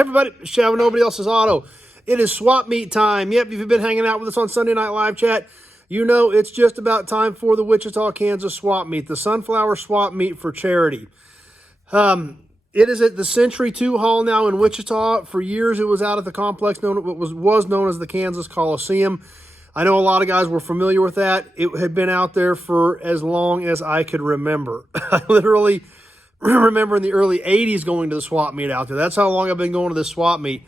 Everybody, shouting nobody else's auto. It is swap meet time. Yep, if you've been hanging out with us on Sunday Night Live Chat, you know it's just about time for the Wichita, Kansas swap meet, the Sunflower Swap Meet for charity. It is at the Century 2 Hall now in Wichita. For years, it was out at the complex known was known as the Kansas Coliseum. I know a lot of guys were familiar with that. It had been out there for as long as I could remember. I literally remember in the early 80s going to the swap meet out there. That's how long I've been going to this swap meet.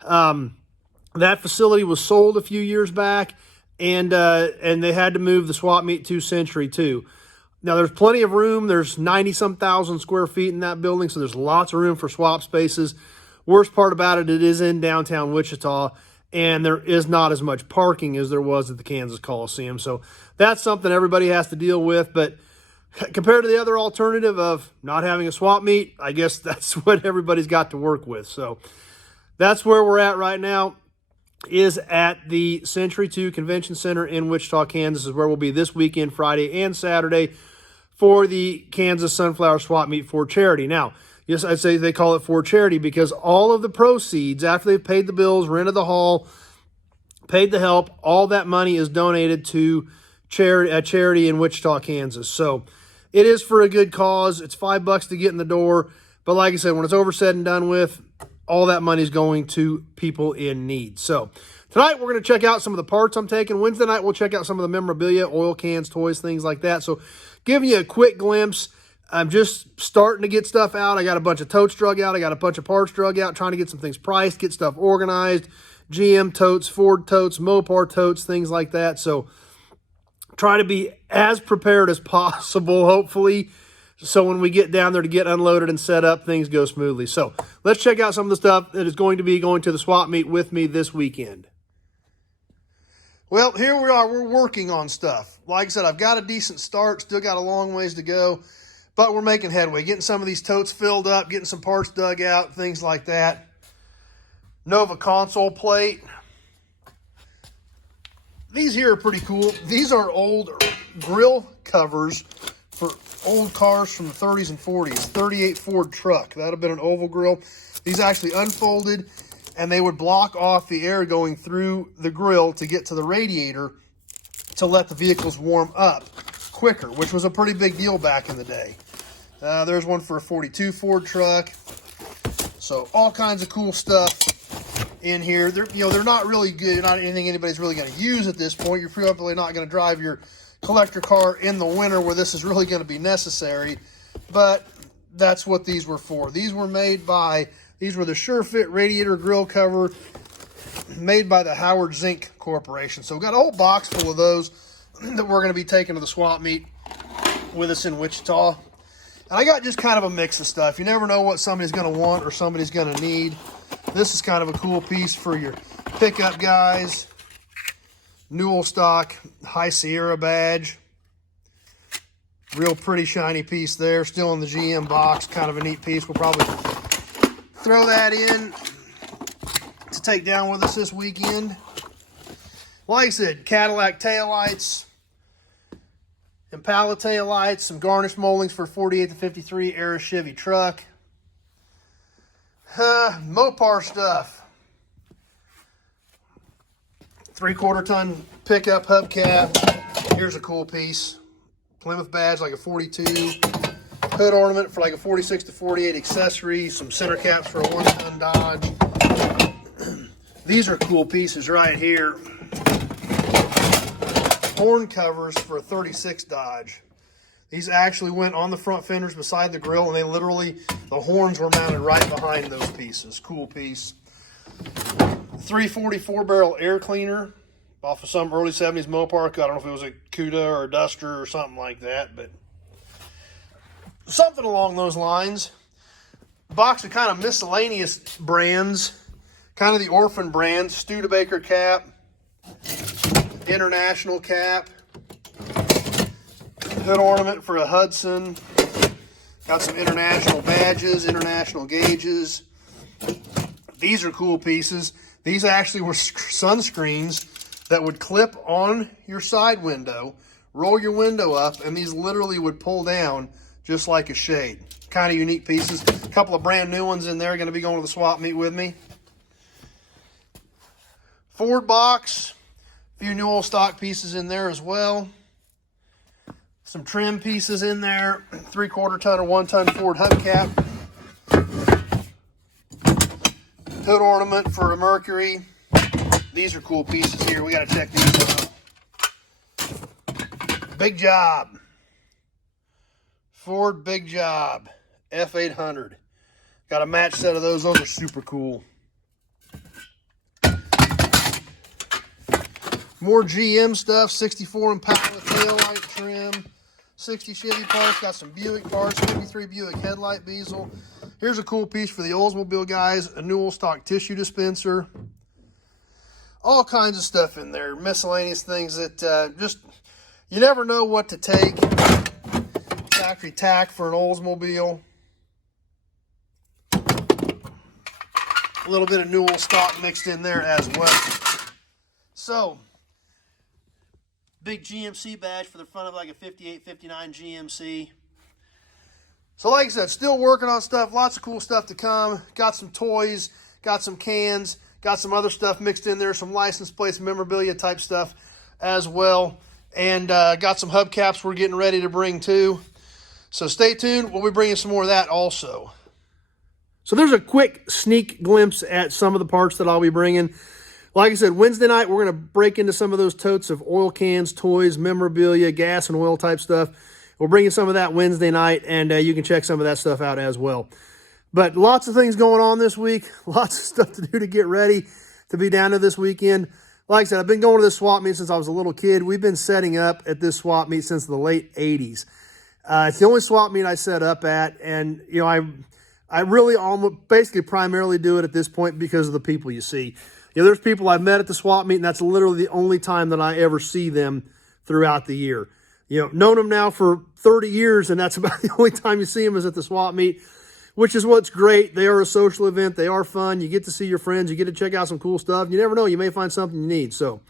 That facility was sold a few years back, and they had to move the swap meet to Century 2. Now, there's plenty of room. There's 90-some thousand square feet in that building, so there's lots of room for swap spaces. Worst part about it, it is in downtown Wichita, and there is not as much parking as there was at the Kansas Coliseum. So that's something everybody has to deal with. But compared to the other alternative of not having a swap meet, I guess that's what everybody's got to work with. So that's where we're at right now, is at the Century 2 Convention Center in Wichita, Kansas, is where we'll be this weekend, Friday and Saturday, for the Kansas Sunflower Swap Meet for charity. Now, yes, I'd say they call it for charity because all of the proceeds, after they've paid the bills, rented the hall, paid the help, all that money is donated to charity in Wichita, Kansas. So it is for a good cause. It's $5 to get in the door. But like I said, when it's over said and done with, all that money is going to people in need. So tonight we're going to check out some of the parts I'm taking. Wednesday night we'll check out some of the memorabilia, oil cans, toys, things like that. So giving you a quick glimpse. I'm just starting to get stuff out. I got a bunch of totes drug out. I got a bunch of parts drug out, trying to get some things priced, get stuff organized. GM totes, Ford totes, Mopar totes, things like that. So try to be as prepared as possible, hopefully, so when we get down there to get unloaded and set up, things go smoothly. So let's check out some of the stuff that is going to be going to the swap meet with me this weekend. Well, here we are. We're working on stuff. Like I said, I've got a decent start. Still got a long ways to go, but we're making headway. Getting some of these totes filled up, getting some parts dug out, things like that. Nova console plate. These here are pretty cool. These are old grill covers for old cars from the 30s and 40s. 38 Ford truck. That would have been an oval grill. These actually unfolded, and they would block off the air going through the grill to get to the radiator to let the vehicles warm up quicker, which was a pretty big deal back in the day. There's one for a 42 Ford truck. So all kinds of cool stuff in here. They're not really good, not anything anybody's really going to use at this point. You're probably not going to drive your collector car in the winter where this is really going to be necessary, but that's what these were for. These were the SureFit radiator grill cover made by the Howard Zinc Corporation. So we've got a whole box full of those that we're going to be taking to the swap meet with us in Wichita. And I got just kind of a mix of stuff. You never know what somebody's going to want or somebody's going to need. This is kind of a cool piece for your pickup guys. Newell stock High Sierra badge. Real pretty shiny piece there. Still in the GM box. Kind of a neat piece. We'll probably throw that in to take down with us this weekend. Like I said, Cadillac taillights, Impala taillights, some garnish moldings for 48 to 53 era Chevy truck. Mopar stuff. 3/4 ton pickup hubcap. Here's a cool piece. Plymouth badge like a 42. Hood ornament for like a 46 to 48 accessory. Some center caps for a 1-ton Dodge. These are cool pieces right here. Horn covers for a 36 Dodge. These actually went on the front fenders beside the grill, and the horns were mounted right behind those pieces. Cool piece. 344 barrel air cleaner off of some early 70s Mopar. I don't know if it was a Cuda or a Duster or something like that, but something along those lines. Box of kind of miscellaneous brands, kind of the orphan brands. Studebaker cap, International cap, hood ornament for a Hudson. Got some international badges, international gauges. These are cool pieces. These actually were sunscreens that would clip on your side window, roll your window up, and these literally would pull down just like a shade. Kind of unique pieces. couple of brand new ones in there going to be going to the swap meet with me. Ford box, a few new old stock pieces in there as well. Some trim pieces in there, 3/4 ton or 1 ton Ford hubcap. Hood ornament for a Mercury. These are cool pieces here. We got to check these out. Big Job. Ford Big Job F800. Got a match set of those. Those are super cool. More GM stuff. 64 Impala tail light trim. 60 Chevy parts. Got some Buick parts. 53 Buick headlight bezel. Here's a cool piece for the Oldsmobile guys. A new old stock tissue dispenser. All kinds of stuff in there. Miscellaneous things that just, you never know what to take. Factory tack for an Oldsmobile. A little bit of new old stock mixed in there as well. So, big GMC badge for the front of like a 58, 59 GMC. So like I said, still working on stuff. Lots of cool stuff to come. Got some toys, got some cans, got some other stuff mixed in there, some license plates, memorabilia type stuff as well. And got some hubcaps we're getting ready to bring too. So stay tuned. We'll be bringing some more of that also. So there's a quick sneak glimpse at some of the parts that I'll be bringing. Like I said, Wednesday night, we're going to break into some of those totes of oil cans, toys, memorabilia, gas and oil type stuff. We'll bring you some of that Wednesday night, and you can check some of that stuff out as well. But lots of things going on this week. Lots of stuff to do to get ready to be down to this weekend. Like I said, I've been going to this swap meet since I was a little kid. We've been setting up at this swap meet since the late 80s. It's the only swap meet I set up at, and you know, I really almost basically primarily do it at this point because of the people you see. You know, there's people I've met at the swap meet, and that's literally the only time that I ever see them throughout the year. You know, known them now for 30 years, and that's about the only time you see them is at the swap meet, which is what's great. They are a social event. They are fun. You get to see your friends. You get to check out some cool stuff. You never know. You may find something you need. So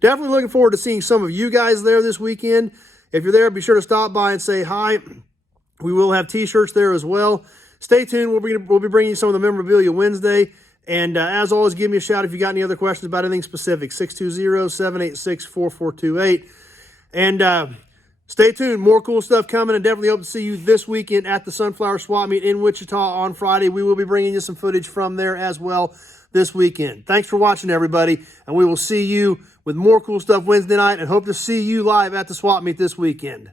definitely looking forward to seeing some of you guys there this weekend. If you're there, be sure to stop by and say hi. We will have T-shirts there as well. Stay tuned. We'll be bringing you some of the memorabilia Wednesday. And as always, give me a shout if you got any other questions about anything specific. 620-786-4428. And stay tuned. More cool stuff coming, and definitely hope to see you this weekend at the Sunflower Swap Meet in Wichita on Friday. We will be bringing you some footage from there as well this weekend. Thanks for watching, everybody, and we will see you with more cool stuff Wednesday night, and hope to see you live at the Swap Meet this weekend.